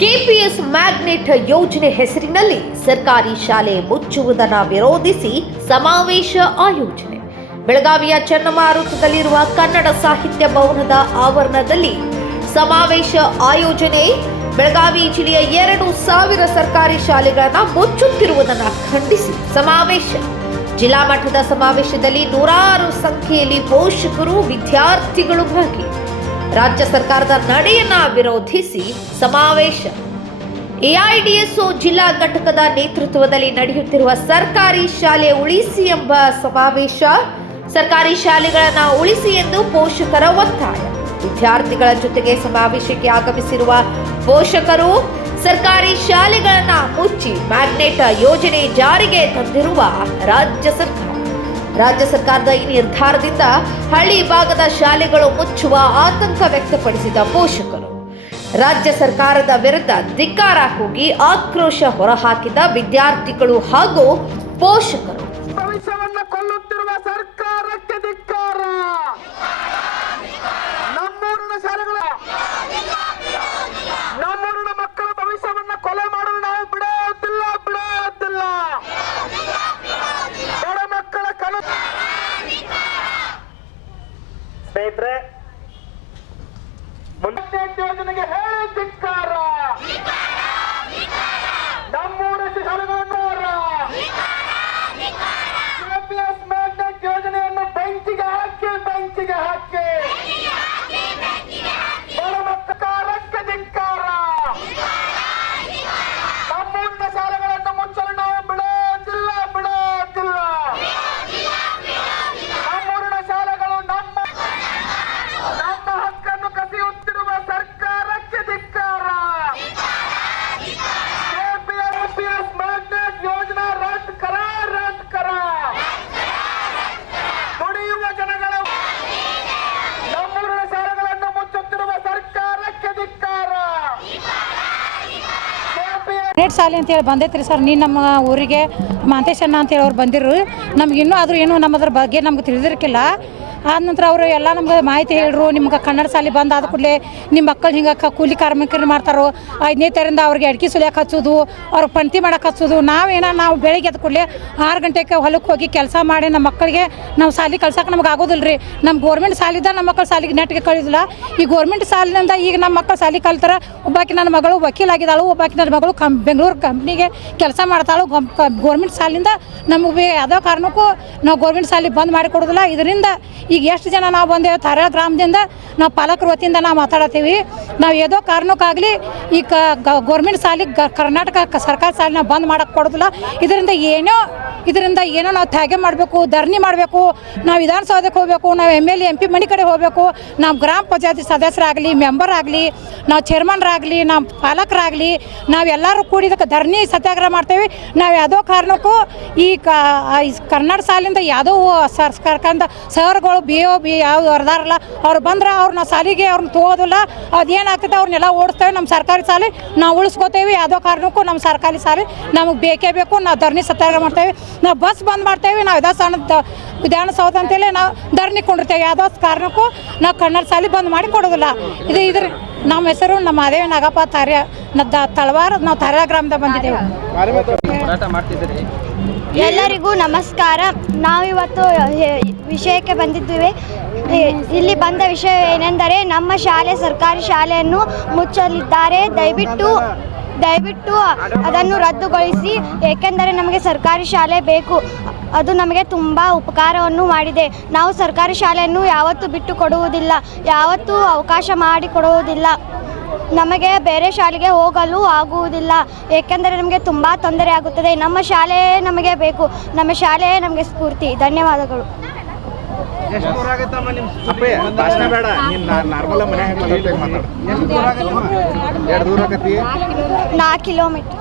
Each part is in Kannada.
ಕೆಪಿಎಸ್ ಮ್ಯಾಗ್ನೆಟ್ ಯೋಜನೆ ಹೆಸರಿನಲ್ಲಿ ಸರ್ಕಾರಿ ಶಾಲೆ ಮುಚ್ಚುವುದನ್ನು ವಿರೋಧಿಸಿ ಸಮಾವೇಶ ಆಯೋಜನೆ. ಬೆಳಗಾವಿಯ ಚನ್ನಮಾರುತದಲ್ಲಿರುವ ಕನ್ನಡ ಸಾಹಿತ್ಯ ಭವನದ ಆವರಣದಲ್ಲಿ ಸಮಾವೇಶ ಆಯೋಜನೆ. ಬೆಳಗಾವಿ ಜಿಲ್ಲೆಯ 2,000 ಸರ್ಕಾರಿ ಶಾಲೆಗಳನ್ನು ಮುಚ್ಚುತ್ತಿರುವುದನ್ನು ಖಂಡಿಸಿ ಸಮಾವೇಶ. ಜಿಲ್ಲಾ ಮಟ್ಟದ ಸಮಾವೇಶದಲ್ಲಿ ನೂರಾರು ಸಂಖ್ಯೆಯಲ್ಲಿ ಪೋಷಕರು, ವಿದ್ಯಾರ್ಥಿಗಳು ಭಾಗಿ. ರಾಜ್ಯ ಸರ್ಕಾರದ ನಡೆಯನ್ನ ವಿರೋಧಿಸಿ ಸಮಾವೇಶ. ಎಐಡಿಎಸ್ಒ ಜಿಲ್ಲಾ ಘಟಕದ ನೇತೃತ್ವದಲ್ಲಿ ನಡೆಯುತ್ತಿರುವ ಸರ್ಕಾರಿ ಶಾಲೆ ಉಳಿಸಿ ಎಂಬ ಸಮಾವೇಶ. ಸರ್ಕಾರಿ ಶಾಲೆಗಳನ್ನು ಉಳಿಸಿ ಎಂದು ಪೋಷಕರ ಒತ್ತಾಯ. ವಿದ್ಯಾರ್ಥಿಗಳ ಜೊತೆಗೆ ಸಮಾವೇಶಕ್ಕೆ ಆಗಮಿಸಿರುವ ಪೋಷಕರು ಸರ್ಕಾರಿ ಶಾಲೆಗಳನ್ನು ಮುಚ್ಚಿ ಮ್ಯಾಗ್ನೆಟ್ ಯೋಜನೆ ಜಾರಿಗೆ ತಂದಿರುವ ರಾಜ್ಯ ಸರ್ಕಾರದ ಈ ನಿರ್ಧಾರದಿಂದ ಹಳ್ಳಿ ಭಾಗದ ಶಾಲೆಗಳು ಮುಚ್ಚುವ ಆತಂಕ ವ್ಯಕ್ತಪಡಿಸಿದ ಪೋಷಕರು ರಾಜ್ಯ ಸರ್ಕಾರದ ವಿರುದ್ಧ ಧಿಕ್ಕಾರ ಕೂಗಿ ಆಕ್ರೋಶ ಹೊರಹಾಕಿದ ವಿದ್ಯಾರ್ಥಿಗಳು ಹಾಗೂ ಪೋಷಕರು. ಭವಿಷ್ಯವನ್ನ ಕೊಲ್ಲುತ್ತಿರುವ ಸರ್ಕಾರಕ್ಕೆ ಧಿಕ್ಕಾರ. ನಮ್ಮೂರಿನ ಶಾಲೆಗಳ ನಮ್ಮೂರಿನ ಮಕ್ಕಳ ಭವಿಷ್ಯವನ್ನ ಕೊಲೆ ಮಾಡಲು ನಾವು ಬಿಡೋದಿಲ್ಲ. ಬಡ ಮಕ್ಕಳ ಕಲ ಸ್ನೇಹಿತರೆ, ಮ್ಯಾಗ್ನೆಟ್ ಯೋಜನೆಗೆ ಹೇಳಿ ಧಿಕ್ಕಾರ. ನಮ್ಮೂರ ಶಾಲೆಗಳನ್ನು ಕೆಪಿಎಸ್ ಮ್ಯಾಗ್ನೆಟ್ ಯೋಜನೆಯನ್ನು ಬೆಂಕಿಗೆ ಹಾಕಿ ಬಡ ಮಕ್ಕಳಕ್ಕೆ ಧಿಕ್ಕಾರ. ನಮ್ಮೂರಿನ ಶಾಲೆಗಳನ್ನು ಮುಚ್ಚಲು ನಾವು ಬಿಡೋದಿಲ್ಲ. ನಮ್ಮೂರಿನ ಶಾಲೆಗಳು ನಮ್ಮ ಹಕ್ಕನ್ನು ಕಸಿಯುತ್ತಿರುವ ಸರ್ಕಾರಕ್ಕೆ ಧಿಕ್ಕಾರ. ಕೆಪಿಎಸ್ ಮ್ಯಾಗ್ನೆಟ್ ಯೋಜನಾ ರದ್ದು ಕರ. ದುಡಿಯುವ ಜನಗಳು ನಮ್ಮೂರಿನ ಶಾಲೆಗಳನ್ನು ಮುಚ್ಚುತ್ತಿರುವ ಸರ್ಕಾರಕ್ಕೆ ಧಿಕ್ಕಾರ. ಮ್ಯಾಗ್ನೆಟ್ ಶಾಲೆ ಅಂತೇಳಿ ಬಂದೈತ್ರಿ ಸರ್. ನಮ್ಮ ಊರಿಗೆ ಮಾಂತೇಶಣ್ಣ ಅಂತೇಳಿ ಅವ್ರು ಬಂದಿರು. ನಮ್ಗೆ ಇನ್ನೂ ಆದರೂ ಏನೂ ನಮ್ಮದ್ರ ಬಗ್ಗೆ ನಮ್ಗೆ ತಿಳಿದಿರ್ಕಿಲ್ಲ. ಆದ ನಂತರ ಅವರು ಎಲ್ಲ ನಮ್ಗೆ ಮಾಹಿತಿ ಹೇಳಿದ್ರು. ನಿಮ್ಗೆ ಕನ್ನಡ ಶಾಲೆ ಬಂದ್ ಆದ ಕೂಡಲೇ ನಿಮ್ಮ ಮಕ್ಕಳು ಹಿಂಗೆ ಕೂಲಿ ಕಾರ್ಮಿಕರು ಮಾಡ್ತಾರೋ, 5ನೇ ತರಿಂದ ಅವ್ರಿಗೆ ಅಡ್ಕೆ ಸುಲಿಯಕ್ಕೆ ಹಚ್ಚೋದು, ಅವ್ರಿಗೆ ಪಂಕ್ತಿ ಮಾಡಕ್ಕೆ ಹಚ್ಚೋದು. ನಾವು ಬೆಳಿಗ್ಗೆ ಎದ್ದ ಕೂಡಲೇ 6 ಗಂಟೆಗೆ ಹೊಲಕ್ಕೆ ಹೋಗಿ ಕೆಲಸ ಮಾಡಿ ನಮ್ಮ ಮಕ್ಕಳಿಗೆ ನಾವು ಶಾಲೆ ಕಳ್ಸಕ್ಕೆ ನಮ್ಗೆ ಆಗೋದಿಲ್ಲ ರೀ. ನಮ್ಮ ಗೋರ್ಮೆಂಟ್ ಶಾಲಿದ್ದ ನಮ್ಮ ಮಕ್ಕಳು ಶಾಲೆಗೆ ನೆಟ್ಟಿಗೆ ಕಳಿದಿಲ್ಲ. ಈ ಗೋರ್ಮೆಂಟ್ ಶಾಲಿನಿಂದ ಈಗ ನಮ್ಮ ಮಕ್ಕಳು ಶಾಲೆ ಕಲ್ತಾರೆ. ಒಬ್ಬಾಕಿ ನನ್ನ ಮಗಳು ವಕೀಲಾಗಿದ್ದಾಳು, ಒಬ್ಬಾಕಿ ನನ್ನ ಮಗಳು ಬೆಂಗಳೂರು ಕಂಪ್ನಿಗೆ ಕೆಲಸ ಮಾಡ್ತಾಳು. ಗೋರ್ಮೆಂಟ್ ಶಾಲಿಂದ ನಮಗೆ ಯಾವುದೋ ಕಾರಣಕ್ಕೂ ನಾವು ಗೋರ್ಮೆಂಟ್ ಶಾಲೆ ಬಂದ್ ಮಾಡಿ ಕೊಡೋದಿಲ್ಲ. ಇದರಿಂದ ಈಗ ಎಷ್ಟು ಜನ ನಾವು ಬಂದೇವೆ ತಾರಾ ಗ್ರಾಮದಿಂದ ನಾವು ಪಾಲಕರ ವತಿಯಿಂದ ನಾವು ಮಾತಾಡತ್ತೀವಿ. ನಾವು ಯಾವುದೋ ಕಾರಣಕ್ಕಾಗಲಿ ಈ ಗೋರ್ಮೆಂಟ್ ಶಾಲೆ ಕರ್ನಾಟಕ ಸರ್ಕಾರ ಶಾಲೆ ನಾವು ಬಂದ್ ಮಾಡೋಕ್ಕೆ ಕೊಡೋದಿಲ್ಲ. ಇದರಿಂದ ಏನೋ ನಾವು ತ್ಯಾಗ ಮಾಡಬೇಕು, ಧರಣಿ ಮಾಡಬೇಕು. ನಾವು ವಿಧಾನಸೌಧಕ್ಕೆ ಹೋಗಬೇಕು, ನಾವು MLA MP ಮನೆ ಕಡೆ ಹೋಗಬೇಕು. ನಾವು ಗ್ರಾಮ ಪಂಚಾಯತಿ ಸದಸ್ಯರಾಗಲಿ, ಮೆಂಬರ್ ಆಗಲಿ, ನಾವು ಚೇರ್ಮನ್ರಾಗಲಿ, ನಾವು ಪಾಲಕರಾಗಲಿ, ನಾವೆಲ್ಲರೂ ಕೂಡಿದಕ್ಕೆ ಧರಣಿ ಸತ್ಯಾಗ್ರಹ ಮಾಡ್ತೇವೆ. ನಾವು ಯಾವುದೋ ಕಾರಣಕ್ಕೂ ಈ ಕರ್ನಾಟಕ ಶಾಲೆಯಿಂದ ಯಾವುದೋ ಸರ್ಕಾರದಿಂದ ಸರ್ಗಳು BOB ಯಾವ ಹೊರದಾರಲ್ಲ ಅವ್ರು ಬಂದ್ರೆ ಅವ್ರನ್ನ ಶಾಲೆಗೆ ಅವ್ರನ್ನ ತಗೋದಿಲ್ಲ. ಅದೇನಾಗ್ತದೆ ಅವ್ರನ್ನೆಲ್ಲ ಓಡಿಸ್ತೇವೆ. ನಮ್ಮ ಸರ್ಕಾರಿ ಶಾಲೆ ನಾವು ಉಳಿಸ್ಕೋತೇವೆ. ಯಾವುದೋ ಕಾರಣಕ್ಕೂ ನಮ್ಮ ಸರ್ಕಾರಿ ಶಾಲೆ ನಮಗೆ ಬೇಕೇ ಬೇಕು. ನಾವು ಧರಣಿ ಸತ್ಯಾಗ್ರಹ ಮಾಡ್ತೇವೆ. ನಾವು ಬಸ್ ಬಂದ್ ಮಾಡ್ತೇವೆ. ನಾವು ವಿಧಾನಸೌಧ ಅಂತೇಳಿ ನಾವು ಧರಣಿ ಕೊಂಡಿರ್ತೇವೆ. ಯಾವುದೋ ಕಾರಣಕ್ಕೂ ನಾವು ಕನ್ನಡ ಶಾಲೆ ಬಂದ್ ಮಾಡಿ ಕೊಡೋದಿಲ್ಲ. ಇದ್ರ ನಮ್ಮ ಹೆಸರು ನಮ್ಮ ಮಾದೇವಿ ನಾಗಪ್ಪ ತಳವಾರ. ನಾವು ತಾರಾ ಗ್ರಾಮದ ಬಂದಿದ್ದೇವೆ. ಎಲ್ಲರಿಗೂ ನಮಸ್ಕಾರ. ನಾವಿವತ್ತು ವಿಷಯಕ್ಕೆ ಬಂದಿದ್ದೇವೆ. ಇಲ್ಲಿ ಬಂದ ವಿಷಯ ಏನೆಂದರೆ ನಮ್ಮ ಸರ್ಕಾರಿ ಶಾಲೆಯನ್ನು ಮುಚ್ಚಲಿದ್ದಾರೆ. ದಯವಿಟ್ಟು ಅದನ್ನು ರದ್ದುಗೊಳಿಸಿ. ಏಕೆಂದರೆ ನಮಗೆ ಸರ್ಕಾರಿ ಶಾಲೆ ಬೇಕು. ಅದು ನಮಗೆ ತುಂಬ ಉಪಕಾರವನ್ನು ಮಾಡಿದೆ. ನಾವು ಸರ್ಕಾರಿ ಶಾಲೆಯನ್ನು ಯಾವತ್ತೂ ಬಿಟ್ಟು ಕೊಡುವುದಿಲ್ಲ, ಯಾವತ್ತೂ ಅವಕಾಶ ಮಾಡಿಕೊಡುವುದಿಲ್ಲ. ನಮಗೆ ಬೇರೆ ಶಾಲೆಗೆ ಹೋಗಲು ಆಗುವುದಿಲ್ಲ. ಏಕೆಂದರೆ ನಮಗೆ ತುಂಬ ತೊಂದರೆ ಆಗುತ್ತದೆ. ನಮ್ಮ ಶಾಲೆಯೇ ನಮಗೆ ಬೇಕು. ನಮ್ಮ ಶಾಲೆಯೇ ನಮಗೆ ಸ್ಫೂರ್ತಿ. ಧನ್ಯವಾದಗಳು. 4 ಕಿಲೋಮೀಟರ್.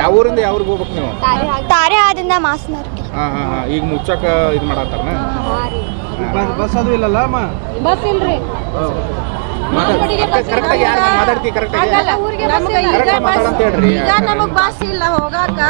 ಯಾವ ಊರಿಂದ ಯಾವ ಊರಿಗೆ ಹೋಗ್ಬೇಕು ನೀವು? ತಾರೆಹಾದಿಂದ ಮಾಸ್ನರ್. ಈಗ ಮುಚ್ಚಕ ಇದು ಮಾಡತ್ತಾರ. ಬಸ್ ಅದು ಇಲ್ಲಲ್ಲ? ಬಸ್ ಇಲ್ರಿ. ಮಾತಾಡ್ತಿ ಕರೆಕ್ಟ್ ಆಗಿ. ನಮಗೆ ಈಗ ಬಸ್ ಇಲ್ಲ ಹೋಗಾಕ.